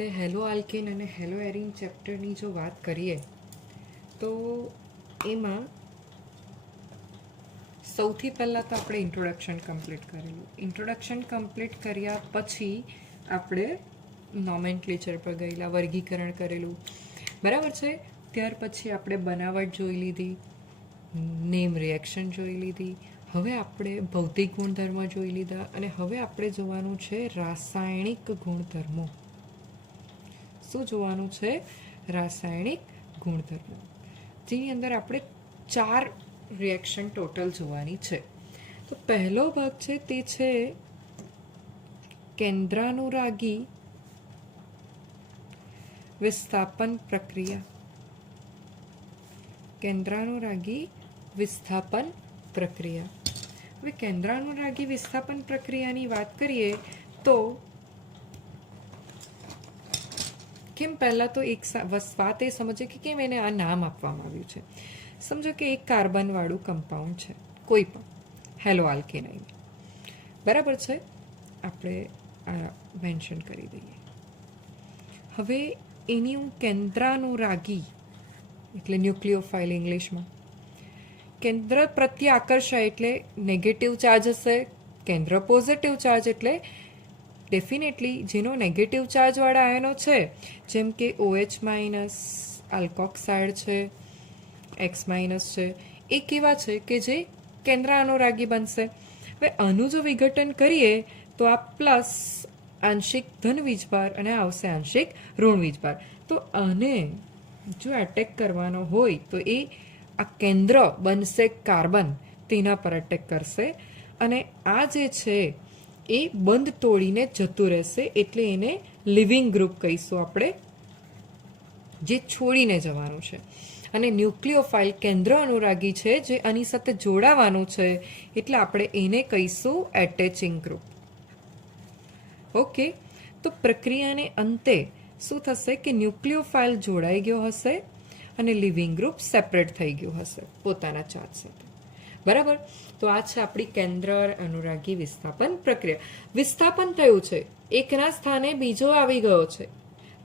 આપણે hello alkane અને hello arene ચેપ્ટરની જો વાત કરીએ તો એમાં સૌથી પહેલાં તો આપણે ઇન્ટ્રોડક્શન કમ્પ્લીટ કરેલું. ઇન્ટ્રોડક્શન કમ્પ્લીટ કર્યા પછી આપણે નોમેનક્લેચર પર ગયેલા, વર્ગીકરણ કરેલું, બરાબર છે. ત્યાર પછી આપણે બનાવટ જોઈ લીધી, નેમ રિએક્શન જોઈ લીધી. હવે આપણે ભૌતિક ગુણધર્મો જોઈ લીધા અને હવે આપણે જોવાનું છે રાસાયણિક ગુણધર્મો. શું જોવાનું છે? રાસાયણિક ગુણધર્મો, જેની અંદર આપણે 4 રિએક્શન ટોટલ જોવાની છે. તો પહેલો ભાગ છે તે છે કેન્દ્રાનુરાગી વિસ્થાપન પ્રક્રિયા. કેન્દ્રાનુરાગી વિસ્થાપન પ્રક્રિયા. હવે કેન્દ્રાનુરાગી વિસ્થાપન પ્રક્રિયાની વાત કરીએ તો કેમ પહેલાં તો એક વાત એ સમજે કે કેમ એને આ નામ આપવામાં આવ્યું છે. સમજો કે એક કાર્બનવાળું કમ્પાઉન્ડ છે, કોઈ પણ હેલો આલ્કેનાઇન, બરાબર છે. આપણે આ મેન્શન કરી દઈએ. હવે એની હું કેન્દ્રાનુરાગી એટલે ન્યુક્લિયોફાઇલ ઇંગ્લિશમાં, કેન્દ્ર પ્રત્યે આકર્ષાય એટલે નેગેટિવ ચાર્જ હશે. કેન્દ્ર પોઝિટિવ ચાર્જ એટલે ડેફિનેટલી જેનો નેગેટિવ ચાર્જવાળા આયનો છે, જેમ કે OH માઇનસ, આલ્કોક્સાઇડ છે, X માઇનસ છે, એ કેવા છે કે જે કેન્દ્રાનુરાગી બનશે. હવે આનું જો વિઘટન કરીએ તો આ પ્લસ આંશિક ધન વીજભાર અને આવશે આંશિક ઋણ વીજભાર. તો આને જો એટેક કરવાનો હોય તો એ આ કેન્દ્ર બનશે કાર્બન, તેના પર એટેક કરશે અને આ જે છે એ બંધ તોડીને જતું રહેશે. એટલે એને લિવિંગ ગ્રુપ કહીશું આપણે, જે છોડીને જવાનું છે. અને ન્યુક્લિયોફાઇલ કેન્દ્ર અનુરાગી છે, જે આની સાથે જોડાવાનું છે, એટલે આપણે એને કહીશું એટેચિંગ ગ્રુપ. ઓકે, તો પ્રક્રિયાને અંતે શું થશે કે ન્યુક્લિયોફાઇલ જોડાઈ ગયો હશે અને લિવિંગ ગ્રુપ સેપરેટ થઈ ગયું હશે પોતાના ચાર્જ સાથે, બરાબર. તો આ છે આપણી કેન્દ્ર અનુરાગી વિસ્થાપન પ્રક્રિયા. વિસ્થાપન થયું છે, એકના સ્થાને બીજો આવી ગયો છે,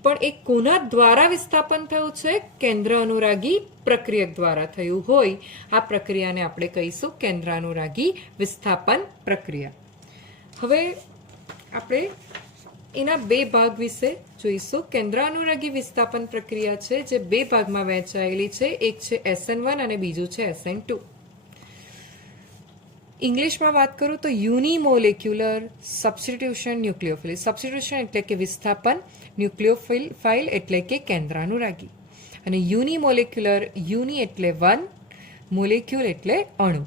પણ એ કોના દ્વારા વિસ્થાપન થયું છે? કેન્દ્ર અનુરાગી પ્રક્રિયક દ્વારા થયું હોય આ પ્રક્રિયાને આપણે કહીશું કેન્દ્રાનુરાગી વિસ્થાપન પ્રક્રિયા. હવે આપણે એના 2 ભાગ વિશે જોઈશું. કેન્દ્રાનુરાગી વિસ્થાપન પ્રક્રિયા છે જે 2 ભાગમાં વહેંચાયેલી છે. એક છે SN1 અને બીજું છે SN2. ઇંગ્લિશમાં વાત કરું તો યુનિમોલેક્યુલર સબસ્ટિટ્યુશન ન્યુક્લિયોફિલ. સબસ્ટિટ્યુશન એટલે કે વિસ્થાપન, ન્યુક્લિયોફાઇલ એટલે કે કેન્દ્રાનુરાગી. અને યુનિમોલેક્યુલર, યુનિ એટલે 1, મોલેક્યુલ એટલે અણુ.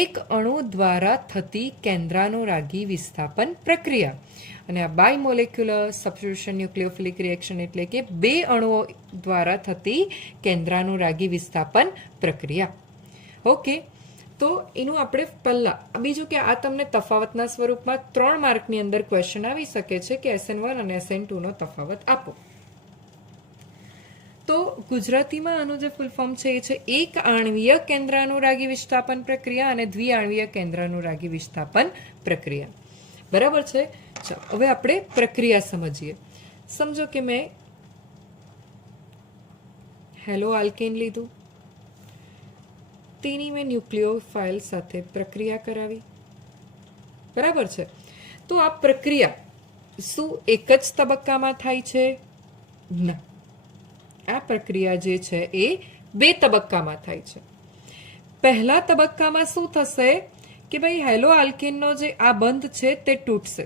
એક અણુ દ્વારા થતી કેન્દ્રાનુરાગી વિસ્થાપન પ્રક્રિયા. અને આ બાયમોલેક્યુલર સબસ્ટિટ્યુશન ન્યુક્લિયોફિલિક રિએક્શન એટલે કે 2 અણુઓ દ્વારા થતી કેન્દ્રાનુરાગી વિસ્થાપન પ્રક્રિયા. ઓકે, તો એનું આપણે પહેલાં બીજું કે આ તમને તફાવતના સ્વરૂપમાં 3 માર્કની અંદર ક્વેશ્ચન આવી શકે છે કે SN1 અને SN2 નો તફાવત આપો. તો ગુજરાતીમાં આનું જે ફૂલ ફોર્મ છે એ છે એક આણ્વીય કેન્દ્રાનુરાગી વિસ્થાપન પ્રક્રિયા અને દ્વિઆણ્વીય કેન્દ્રાનુરાગી વિસ્થાપન પ્રક્રિયા, બરાબર છે. ચાલો હવે આપણે પ્રક્રિયા સમજીએ. સમજો કે મેં હેલો આલ્કેન લીધું, તેની મેં ન્યુક્લિયોફાઇલ સાથે પ્રક્રિયા કરાવી, બરાબર છે. તો આ પ્રક્રિયા શું એક જ તબક્કામાં થાય છે? ના, આ પ્રક્રિયા જે છે એ 2 તબક્કામાં થાય છે. પહેલા તબક્કામાં શું થશે કે ભાઈ હેલો આલ્કેનનો જે આ બંધ છે તે તૂટશે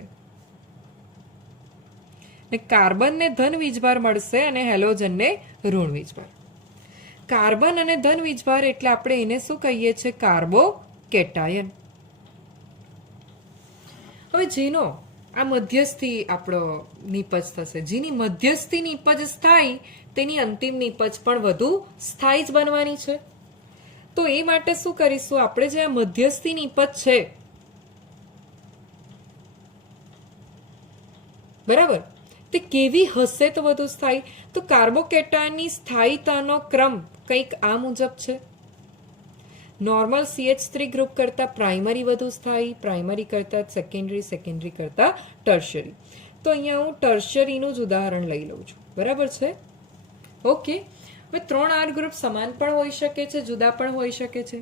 ને કાર્બનને ધન વીજભાર મળશે અને હેલોજનને ઋણ વીજભાર. કાર્બન અને ધન વીજભાર એટલે આપણે એને શું કહીએ છીએ? Carbo cation. હવે જેનો આ મધ્યસ્થી આપણો નિપજ થશે, જેની મધ્યસ્થી નિપજ સ્થાયી, તેની અંતિમ નિપજ પણ વધુ સ્થાયી જ બનવાની છે. તો એ માટે શું કરીશું આપણે? જે આ મધ્યસ્થી નિપજ છે, બરાબર, તે કેવી હશે તો વધુ સ્થાયી? તો કાર્બોકેટાયનની સ્થાયીતાનો ક્રમ કંઈક આ મુજબ છે. નોર્મલ CH3 ગ્રુપ કરતાં પ્રાઇમરી વધુ સ્થાયી, પ્રાઇમરી કરતાં સેકન્ડરી, સેકન્ડરી કરતાં ટર્શરી. તો અહીંયા હું ટર્શરીનું જ ઉદાહરણ લઈ લઉં છું, બરાબર છે? ઓકે, હવે 3 R ગ્રુપ સમાન પણ હોઈ શકે છે, જુદા પણ હોઈ શકે છે.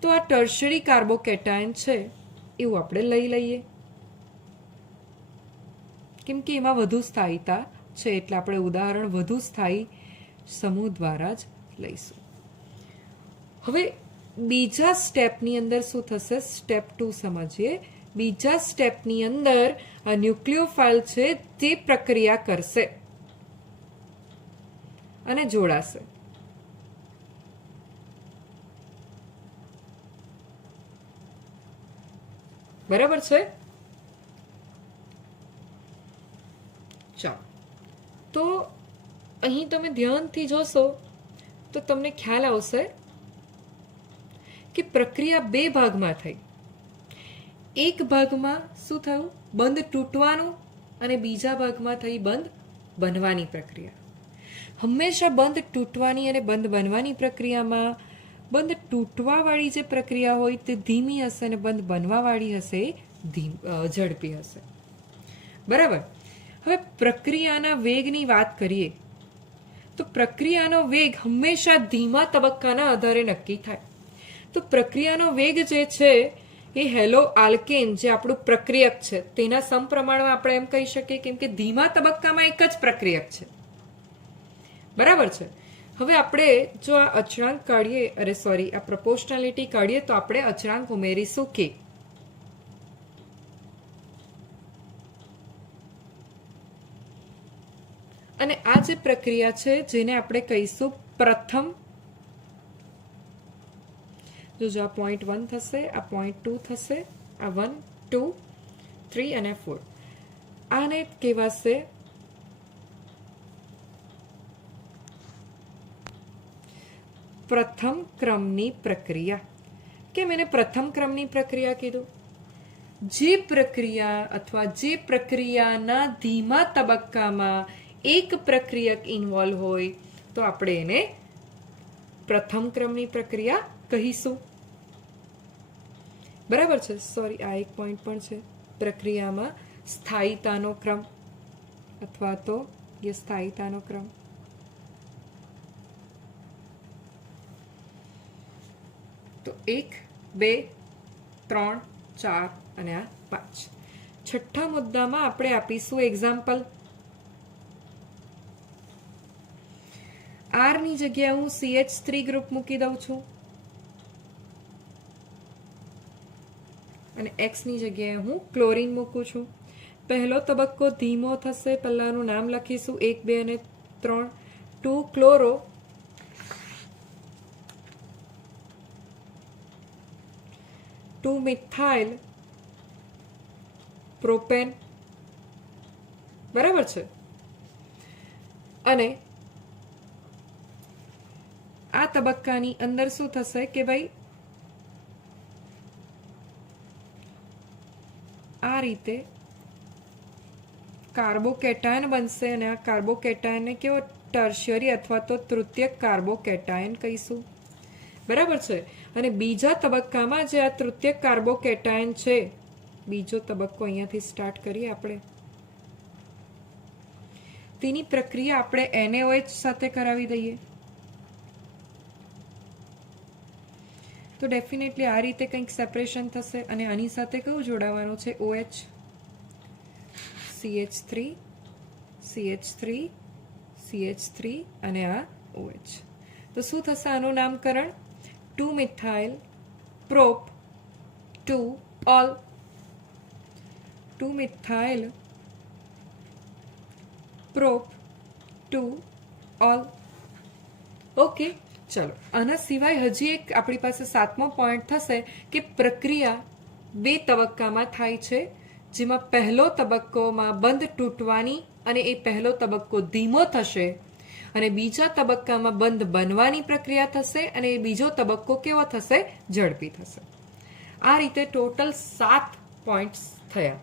તો આ ટર્શરી કાર્બોકેટાયન છે એવું આપણે લઈ લઈએ, કેમ કે એમાં વધુ સ્થાયીતા છે એટલે આપણે ઉદાહરણ વધુ સ્થાયી સમૂહ દ્વારા જ લઈશું. હવે બીજા સ્ટેપની અંદર શું થશે? સ્ટેપ 2 સમજીએ. બીજા સ્ટેપની અંદર આ ન્યુક્લિયોફાઇલ છે તે પ્રક્રિયા કરશે અને જોડાશે. બરાબર છે? ચાલો, તો અહીં તમે ધ્યાનથી જોશો તો તમને ખ્યાલ આવશે કે પ્રક્રિયા 2 ભાગમાં થઈ. એક ભાગમાં શું થયું? બંધ તૂટવાનું, અને બીજા ભાગમાં થઈ બંધ બનવાની પ્રક્રિયા. હંમેશા બંધ તૂટવાની અને બંધ બનવાની પ્રક્રિયામાં બંધ તૂટવાવાળી જે પ્રક્રિયા હોય તે ધીમી હશે અને બંધ બનવાવાળી હશે ઝડપી હશે. બરાબર? હવે પ્રક્રિયાના વેગની વાત કરીએ તો પ્રક્રિયાનો વેગ હંમેશા ધીમા તબક્કાના આધારે નક્કી થાય. તો પ્રક્રિયાનો વેગ જે છે એ હેલો આલ્કેન જે આપણું પ્રક્રિયક છે તેના સમપ્રમાણમાં આપણે એમ કહી શકીએ, કેમ કે ધીમા તબક્કામાં એક જ પ્રક્રિયક છે. બરાબર છે? હવે આપણે જો આ અચળાંક કાઢીએ, આ પ્રપોર્શનાલિટી કાઢીએ તો આપણે અચળાંક ઉમેરીશું કે અને આ જે પ્રક્રિયા છે જેને આપણે કહીશું પ્રથમ, જો આ પોઈન્ટ 1 થશે, આ પોઈન્ટ 2 થશે, આ 1, 2, 3 અને 4, આને કહેવાશે પ્રથમ ક્રમની પ્રક્રિયા. કેમ એને પ્રથમ ક્રમની પ્રક્રિયા કીધું? જે પ્રક્રિયા અથવા જે પ્રક્રિયાના ધીમા તબક્કામાં એક પ્રક્રિયક ઇન્વોલ્વ હોય તો આપણે એને પ્રથમ ક્રમની પ્રક્રિયા કહીશું. બરાબર છે? આ એક પોઈન્ટ પણ છે. પ્રક્રિયામાં સ્થાયીતાનો ક્રમ અથવા તો સ્થાયીતાનો ક્રમ. તો 1, 2, 3, 4 અને આ 5. છઠ્ઠા મુદ્દામાં આપણે આપીશું એક્ઝામ્પલ. R ની જગ્યાએ હું CH3 ગ્રુપ મૂકી દઉં છું અને X ની જગ્યાએ હું ક્લોરીન મૂકું છું. પહેલો તબક્કો ધીમો થશે. પહેલાનું નામ લખીશું 1, 2 અને 3. 2 ક્લોરો, 2 મિથાઇલ પ્રોપેન. બરાબર છે? અને આ તબક્કાની અંદર શું થશે કે ભાઈ આ રીતે કાર્બોકેટાયન બનશે અને આ કાર્બોકેટાયનને કેવો ટર્શિયરી અથવા તો તૃતીયક કાર્બોકેટાયન કહીશું. બરાબર છે? અને બીજા તબક્કામાં જે આ તૃતીયક કાર્બોકેટાયન છે, બીજો તબક્કો અહીંયાથી સ્ટાર્ટ કરીએ આપણે, તેની પ્રક્રિયા આપણે NaOH સાથે કરાવી દઈએ. તો ડેફિનેટલી આ રીતે કંઈક સેપરેશન થશે અને આની સાથે કયું જોડાવાનું છે? OH, CH3, CH3, CH3 અને આ OH. તો શું થશે આનું નામકરણ? 2 methyl prop 2 all. 2 methyl prop 2 all. Okay, ચલો. આના સિવાય હજી એક આપણી પાસે 7મો પોઈન્ટ થશે કે પ્રક્રિયા 2 તબક્કામાં થાય છે, જેમાં પહેલો તબક્કોમાં બંધ તૂટવાની અને એ પહેલો તબક્કો ધીમો થશે અને બીજા તબક્કામાં બંધ બનવાની પ્રક્રિયા થશે અને એ બીજો તબક્કો કેવો થશે? ઝડપી થશે. આ રીતે ટોટલ 7 પોઈન્ટ્સ થયા.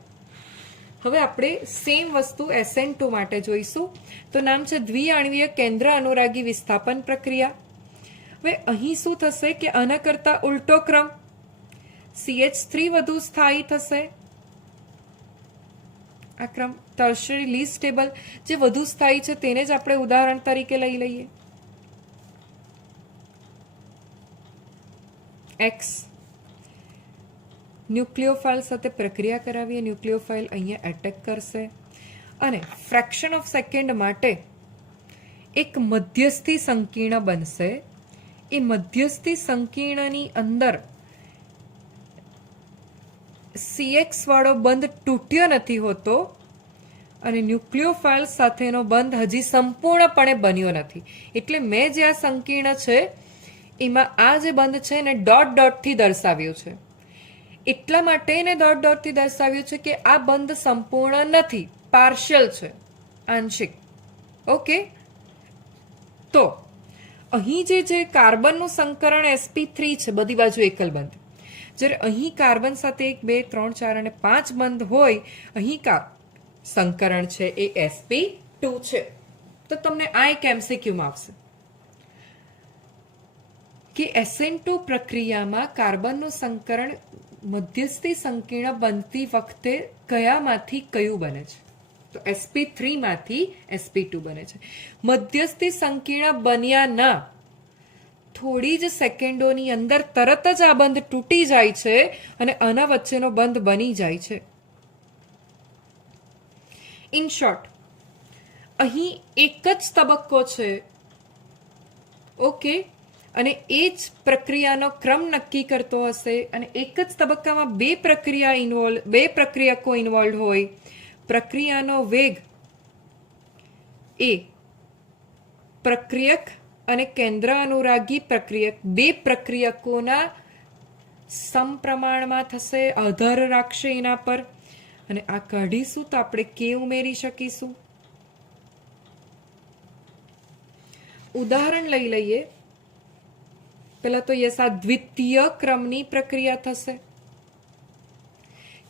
હવે આપણે સેમ વસ્તુ SN2 માટે જોઈશું. તો નામ છે દ્વિઆણ્વીય કેન્દ્ર અનુરાગી વિસ્થાપન પ્રક્રિયા. હવે અહીં શું થશે કે આના કરતા ઉલટો ક્રમ, CH3 વધુ સ્થાયી થશે આ ક્રમ ટર્શરી લીસ્ટ સ્ટેબલ જે વધુ સ્થાયી છે તેને જ આપણે ઉદાહરણ તરીકે લઈ લઈએ. એક્સ ન્યુક્લિયોફાઇલ સાથે પ્રક્રિયા કરાવીએ, ન્યુક્લિયોફાઇલ અહીંયા એટેક કરશે અને ફ્રેક્શન ઓફ સેકન્ડ માટે એક મધ્યસ્થી સંકીર્ણ બનશે. એ મધ્યસ્થી સંકીર્ણની અંદર CX વાળો બંધ તૂટ્યો નથી હોતો અને ન્યુક્લિયોફાઇલ સાથેનો બંધ હજી સંપૂર્ણપણે બન્યો નથી. એટલે મેં જે આ સંકીર્ણ છે એમાં આ જે બંધ છે એને ડોટ ડોટથી દર્શાવ્યું છે. એટલા માટે એને ડોટ ડોટથી દર્શાવ્યું છે કે આ બંધ સંપૂર્ણ નથી, પાર્શિયલ છે, આંશિક. ઓકે, તો અહીં જે કાર્બનનું સંકરણ sp3 છે, બધી બાજુ એકલ બંધ, જ્યારે અહીં કાર્બન સાથે 1 2 3 4 અને 5 બંધ હોય, અહીં સંકરણ છે એ sp2 છે. તો તમને આ એક MCQમાં આવશે કે SN2 પ્રક્રિયામાં કાર્બનનું સંકરણ મધ્યસ્થી સંકીર્ણ બનતી વખતે કયામાંથી કયું બને છે? તો sp3 માંથી sp2 બને છે. મધ્યસ્થી સંકીર્ણ બન્યાના થોડી જ સેકન્ડોની અંદર તરત જ આ બંધ તૂટી જાય છે અને આના વચ્ચેનો બંધ બની જાય છે. ઇન શોર્ટ, અહીં એક જ તબક્કો છે. ઓકે, અને એ જ પ્રક્રિયાનો ક્રમ નક્કી કરતો હશે અને એક જ તબક્કામાં બે પ્રક્રિયકો ઇન્વોલ્વ હોય. પ્રક્રિયાનો વેગ એ પ્રક્રિયક અને કેન્દ્ર અનુરાગી પ્રક્રિયક બે પ્રક્રિયકોના સમપ્રમાણમાં થશે, આધાર રાખશે એના પર. અને આ કાઢીશું તો આપણે કે ઉમેરી શકીશું. ઉદાહરણ લઈ લઈએ. પહેલા તો યસ, આ દ્વિતીય ક્રમની પ્રક્રિયા થશે.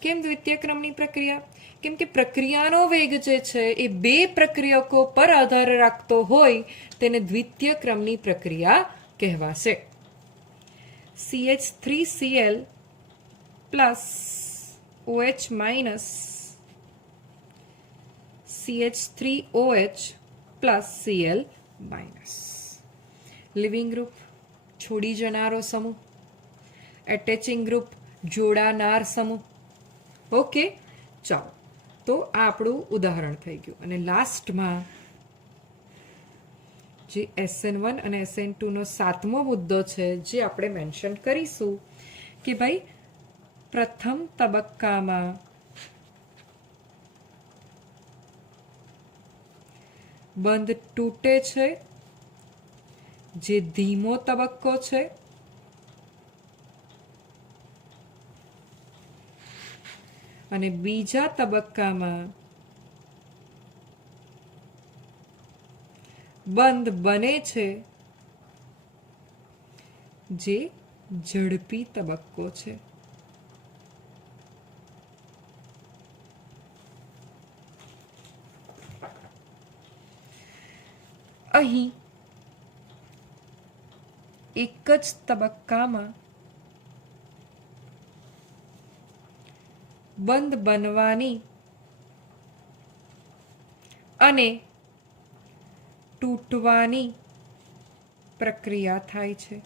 કેમ દ્વિતીય ક્રમની પ્રક્રિયા? કેમ કે પ્રક્રિયાનો વેગ જે છે એ બે પ્રક્રિયકો પર આધાર રાખતો હોય, તેને દ્વિતીય ક્રમની પ્રક્રિયા કહેવાશે. CH3Cl plus OH minus CH3OH plus Cl minus. Living group છોડી જનારો સમૂહ, એટેચિંગ ગ્રુપ જોડાનાર સમૂહ. ઓકે, ચાલો, તો આ આપણું ઉદાહરણ થઈ ગયું. અને લાસ્ટમાં જે SN1 અને SN2 નો 7મો મુદ્દો છે જે આપણે મેન્શન કરીશું કે ભાઈ પ્રથમ તબક્કામાં બંધ તૂટે છે, જે ધીમો તબક્કો છે. અને બીજા તબક્કામાં બંધ બને છે, જે ઝડપી તબક્કો છે. અહીં એક જ તબક્કામાં બંધ બનવાની અને તૂટવાની પ્રક્રિયા થાય છે,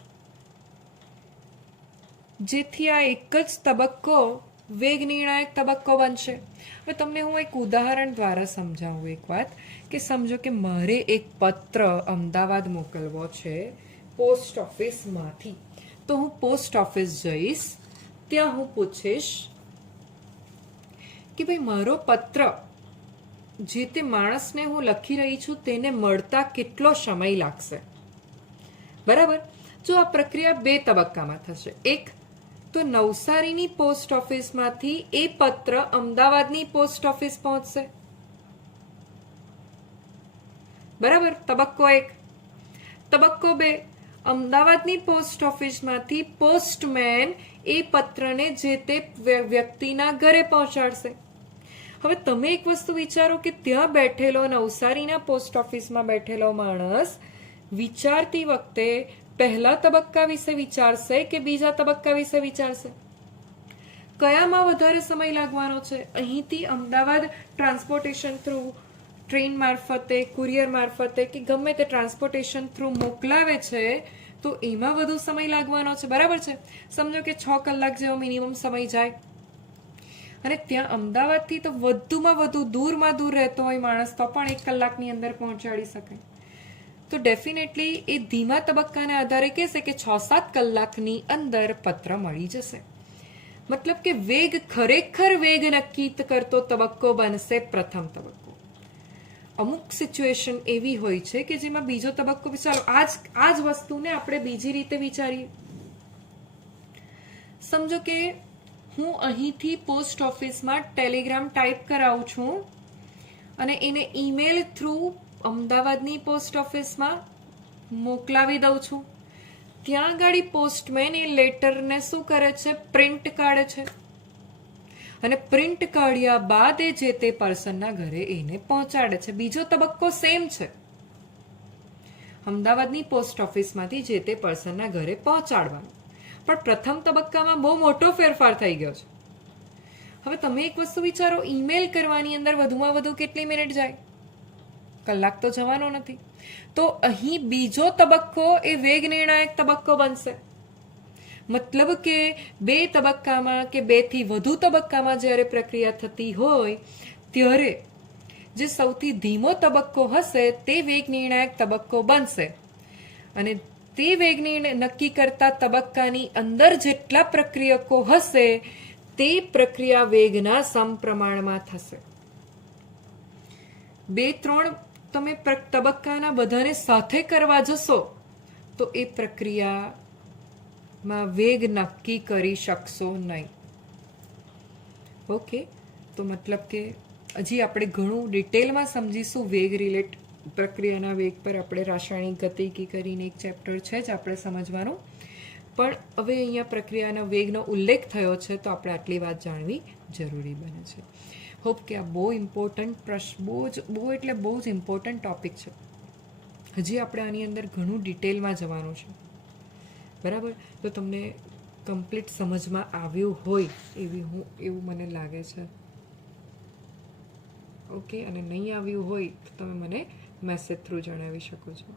જેથી આ એક જ તબક્કો વેગ નિર્ણાયક તબક્કો બનશે. હવે તમને હું એક ઉદાહરણ દ્વારા સમજાવું એક વાત કે સમજો કે મારે એક પત્ર અમદાવાદ મોકલવો છે પોસ્ટ ઓફિસમાંથી. તો હું પોસ્ટ ઓફિસ જઈશ, ત્યાં હું પૂછીશ કે ભાઈ મારો પત્ર જે તે માણસને હું લખી રહી છું તેને મળતા કેટલો સમય લાગશે? બરાબર. જો આ પ્રક્રિયા બે તબક્કામાં થશે. એક તો નવસારીની પોસ્ટ ઓફિસમાંથી એ પત્ર અમદાવાદની પોસ્ટ ઓફિસ પહોંચશે. બરાબર, તબક્કો એક. તબક્કો બે, અમદાવાદની પોસ્ટ ઓફિસમાંથી પોસ્ટમેન એ પત્રને જે તે વ્યક્તિના ઘરે પહોંચાડશે. હવે તમે એક વસ્તુ વિચારો કે ત્યાં બેઠેલો નવસારીના પોસ્ટ ઓફિસમાં બેઠેલો માણસ વિચારતી વખતે પહેલા તબક્કા વિશે વિચારશે કે બીજા તબક્કા વિશે વિચારશે? કયામાં વધારે સમય લાગવાનો છે? અહીંથી અમદાવાદ ટ્રાન્સપોર્ટેશન થ્રુ, ટ્રેન મારફતે, કુરિયર મારફતે કે ગમે તે ટ્રાન્સપોર્ટેશન થ્રુ મોકલાવે છે તો એમાં વધુ સમય લાગવાનો છે, બરાબર છે? સમજો કે 6 કલાક જેવો મિનિમમ સમય જાય, અને ત્યાં અમદાવાદથી તો વધુમાં વધુ દૂરમાં દૂર રહેતો હોય માણસ તો પણ 1 કલાકની અંદર પહોંચાડી શકે. તો ડેફિનેટલી એ ધીમા તબક્કાના આધારે કહેશે કે 6-7 કલાકની અંદર પત્ર મળી જશે. મતલબ કે વેગ, ખરેખર વેગ નક્કી કરતો તબક્કો બનશે પ્રથમ તબક્કો. અમુક સિચ્યુએશન એવી હોય છે કે જેમાં બીજો તબક્કો, ચાલો આ જ વસ્તુને આપણે બીજી રીતે વિચારીએ. સમજો કે હું અહીંથી પોસ્ટ ઓફિસમાં ટેલિગ્રામ ટાઈપ કરાવું છું અને એને ઈમેલ થ્રુ અમદાવાદની પોસ્ટ ઓફિસમાં મોકલાવી દઉં છું. ત્યાં ગાડી પોસ્ટમેન એ લેટરને શું કરે છે? પ્રિન્ટ કાઢે છે, અને પ્રિન્ટ કાઢ્યા બાદ એ જે તે પર્સનના ઘરે એને પહોંચાડે છે. બીજો તબક્કો સેમ છે, અમદાવાદની પોસ્ટ ઓફિસમાંથી જે તે પર્સનના ઘરે પહોંચાડવાનો. પણ પ્રથમ તબક્કામાં બહુ મોટો ફેરફાર થઈ ગયો છે. હવે તમે એક વસ્તુ વિચારો, ઈમેલ કરવાની અંદર વધુમાં વધુ કેટલી મિનિટ જાય? કલાક તો જવાનો નથી. તો અહીં બીજો તબક્કો એ વેગ નિર્ણાયક તબક્કો બનશે. મતલબ કે 2 તબક્કામાં કે 2 થી વધુ તબક્કામાં જ્યારે પ્રક્રિયા થતી હોય ત્યારે જે સૌથી ધીમો તબક્કો હશે તે વેગ નિર્ણાયક તબક્કો બનશે, અને તે વેગ નક્કી કરતા તબક્કાની અંદર જેટલા પ્રક્રિયકો હશે તે પ્રક્રિયા વેગના સમપ્રમાણમાં થશે. 2-3 તમે તબક્કાના બધાને સાથે કરવા જશો તો એ પ્રક્રિયામાં વેગ નક્કી કરી શકશો નહીં. ઓકે, તો મતલબ કે હજી આપણે ઘણું ડિટેલમાં સમજીશું વેગ રિલેટ, પ્રક્રિયાના વેગ પર આપણે રાસાયણિક ગતિકી કરીને એક ચેપ્ટર છે જ આપણે સમજવાનું. પણ હવે અહીંયા પ્રક્રિયાના વેગનો ઉલ્લેખ થયો છે તો આપણે આટલી વાત જાણવી જરૂરી બને છે. હોપ કે આ બહુ ઇમ્પોર્ટન્ટ પ્રશ્ન, બહુ એટલે બહુ જ ઇમ્પોર્ટન્ટ ટોપિક છે. હજી આપણે આની અંદર ઘણું ડિટેલમાં જવાનું છે, બરાબર? તો તમને કમ્પ્લીટ સમજમાં આવ્યું હોય એવું મને લાગે છે. ઓકે, અને નહીં આવ્યું હોય તો તમે મને મેસેજ થ્રુ જણાવી શકો છો.